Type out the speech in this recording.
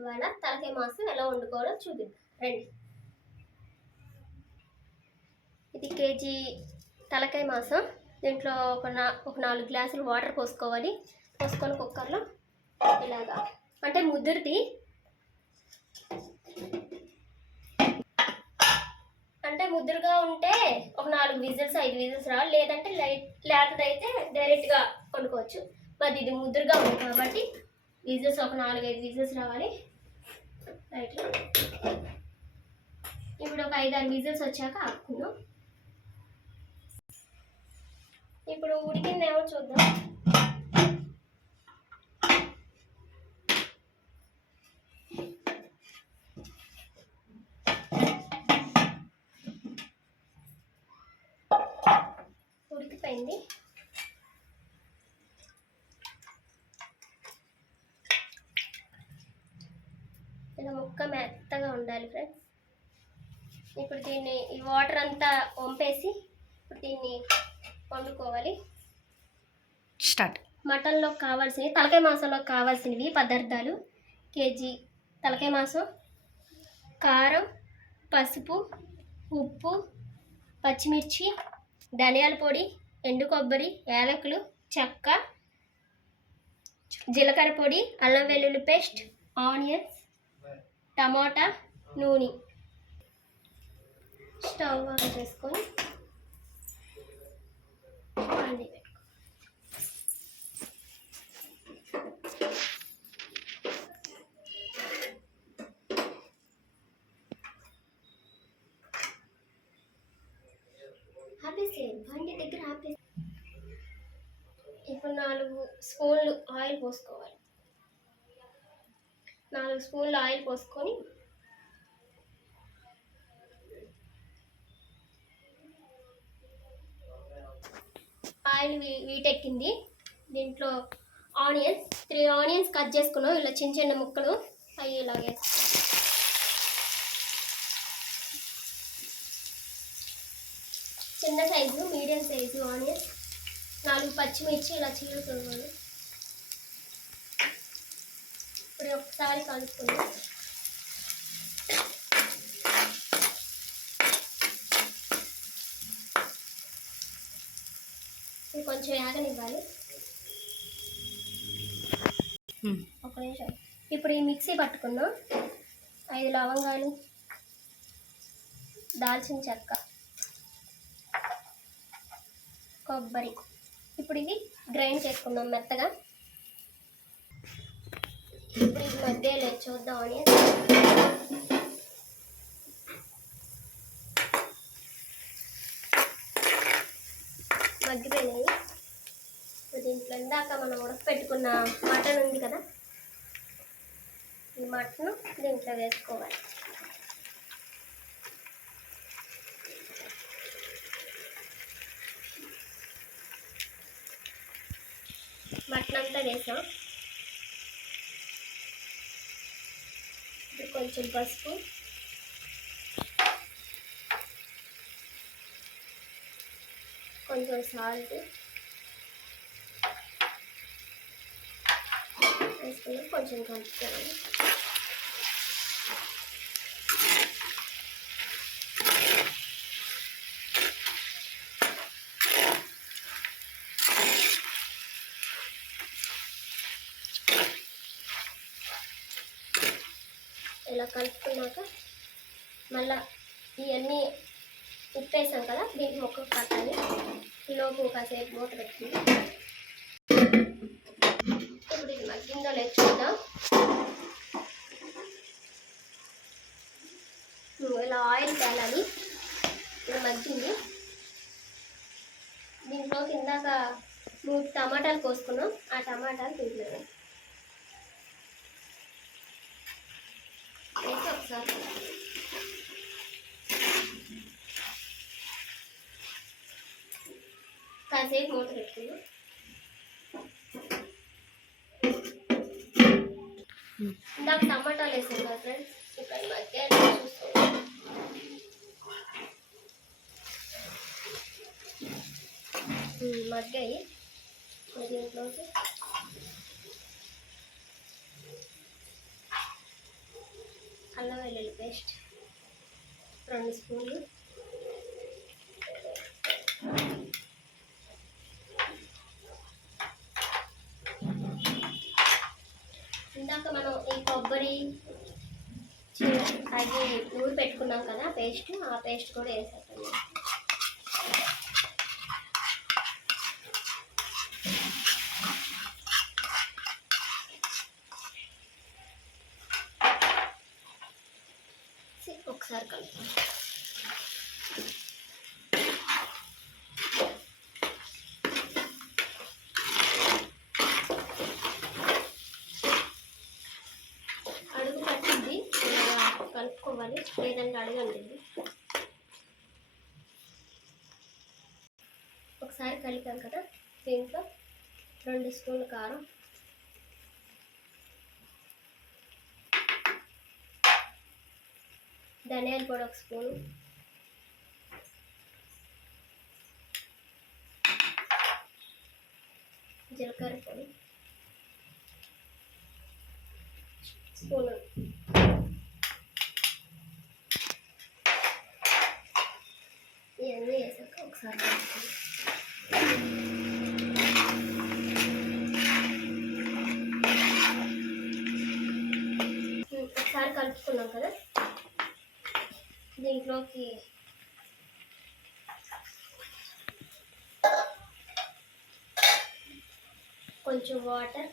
ఇవాళ తలకాయ మాంసం ఎలా వండుకోవాలో చూపిద్దాం రండి. ఇది కేజీ తలకాయ మాంసం. దీంట్లో ఒక 4 గ్లాసులు వాటర్ పోసుకోవాలి. పోసుకొని కుక్కర్లో ఇలాగా అంటే ముద్దురిది అంటే ముద్దురుగా ఉంటే ఒక 4 విజిల్స్ 5 విజిల్స్ రావాలి. లేదంటే లేతదైతే డైరెక్ట్గా వండుకోవచ్చు. మరి ఇది ముద్దురుగా ఉంది కాబట్టి విజిల్స్ ఒక 4-5 విజిల్స్ రావాలి. రైట్, ఇప్పుడు ఒక 5-6 విజిల్స్ వచ్చాక ఆపుకుందాం. ఇప్పుడు ఉడికిందేమో చూద్దాం. ఉడికిపోయింది. ఇలా ముక్క మెత్తగా ఉండాలి ఫ్రెండ్స్. ఇప్పుడు దీన్ని ఈ వాటర్ అంతా వంపేసి ఇప్పుడు దీన్ని వండుకోవాలి. స్టార్ట్. మటన్లో కావాల్సినవి, తలకాయ మాంసంలో కావాల్సినవి పదార్థాలు: కేజీ తలకాయ మాంసం, కారం, పసుపు, ఉప్పు, పచ్చిమిర్చి, ధనియాల పొడి, ఎండు కొబ్బరి, యాలకులు, చెక్క, జీలకర్ర పొడి, అల్లం వెల్లుల్లి పేస్ట్, ఆనియన్స్, టమాటా, నూనె. స్టవ్ ఆన్ చేసుకొని బండి దగ్గర ఆపేసి ఇప్పుడు 4 స్పూన్లు ఆయిల్ పోసుకోవాలి. 4 స్పూన్లు ఆయిల్ పోసుకొని ఆయిల్ వీటెక్కింది. దీంట్లో ఆనియన్స్ 3 ఆనియన్స్ కట్ చేసుకున్నాం. ఇలా చిన్న చిన్న ముక్కలు అవి ఇలా వేసుకోవాలి. చిన్న సైజు మీడియం సైజు ఆనియన్స్, 4 పచ్చిమిర్చి ఇలా చీలుతున్నాను. ఇప్పుడు ఒకసారి కలుపుకుందాం. కొంచెం యాగనివ్వాలి. ఒక నిమిషం. ఇప్పుడు ఈ మిక్సీ పట్టుకుందాం. 5 లవంగాలు, దాల్చిన చెక్క, కొబ్బరి. ఇప్పుడు ఇవి గ్రైండ్ చేసుకుందాం మెత్తగా. ఇప్పుడు ఇది మధ్యలో చూద్దాం. ఆనియన్స్ మగ్గిపోయినాయి. దీంట్లో ఇందాక మనం ఉడకపెట్టుకున్న మటన్ ఉంది కదా, ఈ మటన్ దీంట్లో వేసుకోవాలి. మటన్ అంతా వేసాం. ఇప్పుడు కొంచెం పసుపు, కొంచెం సాల్ట్ వేసుకుని కొంచెం కలుపుకోవాలి. ఇలా కలుపుకున్నాక మళ్ళీ ఇవన్నీ ఉప్పేసాం కదా, దీనికి మొక్క పట్టాలి. ఈలోపు కాసేపు మూత పెట్టింది. ఇప్పుడు ఇది మగ్గిందో లేదు చూద్దాం. ఇలా ఆయిల్ తేలాలి. ఇది మగ్గింది. దీంట్లోకి ఇందాక 3 టమాటాలు కోసుకున్నాం. ఆ టమాటాలు తింటున్నాను. ఒకసారి కాసేపు మూత పెట్టుకున్నాం. ఇందాక టమాటాలు వేసాం కదా ఫ్రెండ్స్, ఇక్కడ మధ్యాహ్నం చూసుకోండి. మగ్గాయి. దీంట్లోకి అల్లం వెల్లుల్లి పేస్ట్ 2 స్పూన్లు, ఇందాక మనం ఈ కొబ్బరి అది నూరు పెట్టుకున్నాం కదా పేస్ట్, ఆ పేస్ట్ కూడా వేసేస్తాం. ఒకసారి కలుపుతాం. అడుగు పట్టింది, కలుపుకోవాలి, లేదంటే అడుగు అంటుంది. ఒకసారి కలిపాం కదా, దీంట్లో 2 స్పూన్లు కారం, ధనియాల పొడి 1 స్పూను, జీలకర్ర పొడి స్పూను, ఇవన్నీ వేసాక ఒకసారి కలుపుకోవాలి. ఒకసారి కలుపుకున్నాం కదా, దీంట్లోకి కొంచెం వాటర్,